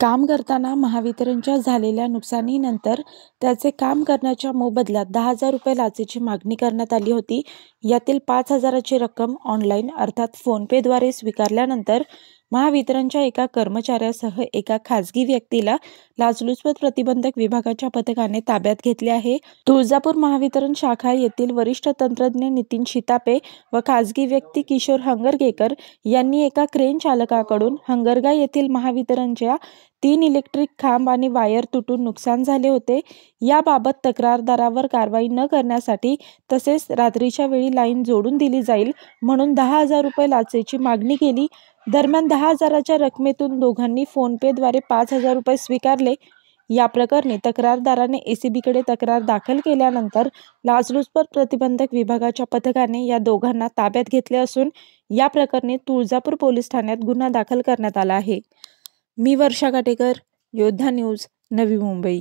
काम करताना महावितरणच्या झालेल्या नुकसानीनंतर त्याचे काम करण्याच्या मोबदल्यात 10,000 रुपये लाचेची मागणी करण्यात आली होती. यातील 5,000ची रक्कम ऑनलाईन अर्थात फोनपेद्वारे स्वीकारल्यानंतर महावितरणच्या एका कर्मचाऱ्यासह एका खासगी व्यक्तीला लाचलुचपत प्रतिबंधक विभागाच्या पथकाने ताब्यात घेतले आहे. तुळजापूर महावितरण शाखा येथील वरिष्ठ तंत्रज्ञ नितीन शितापे व खासगी व्यक्ती किशोर हंगरगेकर यांनी एका क्रेन चालकाकडून हंगरगा येथील महावितरणच्या 3 इलेक्ट्रिक खांब आणि वायर तुटून नुकसान झाले होते. याबाबत तक्रारदारावर कारवाई न करण्यासाठी तसेच रात्रीच्या वेळी लाईन जोडून दिली जाईल म्हणून 10,000 रुपये लाचेची मागणी केली. दरम्यान 10,000च्या रकमेतून दोघांनी फोनपेद्वारे 5,000 रुपये स्वीकारले. या प्रकरणी तक्रारदाराने एसीबीकडे तक्रार दाखल केल्यानंतर लाचलुचपत प्रतिबंधक विभागाच्या पथकाने या दोघांना ताब्यात घेतले असून या प्रकरणी तुळजापूर पोलीस ठाण्यात गुन्हा दाखल करण्यात आला आहे. मी वर्षा काटेकर, योद्धा न्यूज, नवी मुंबई.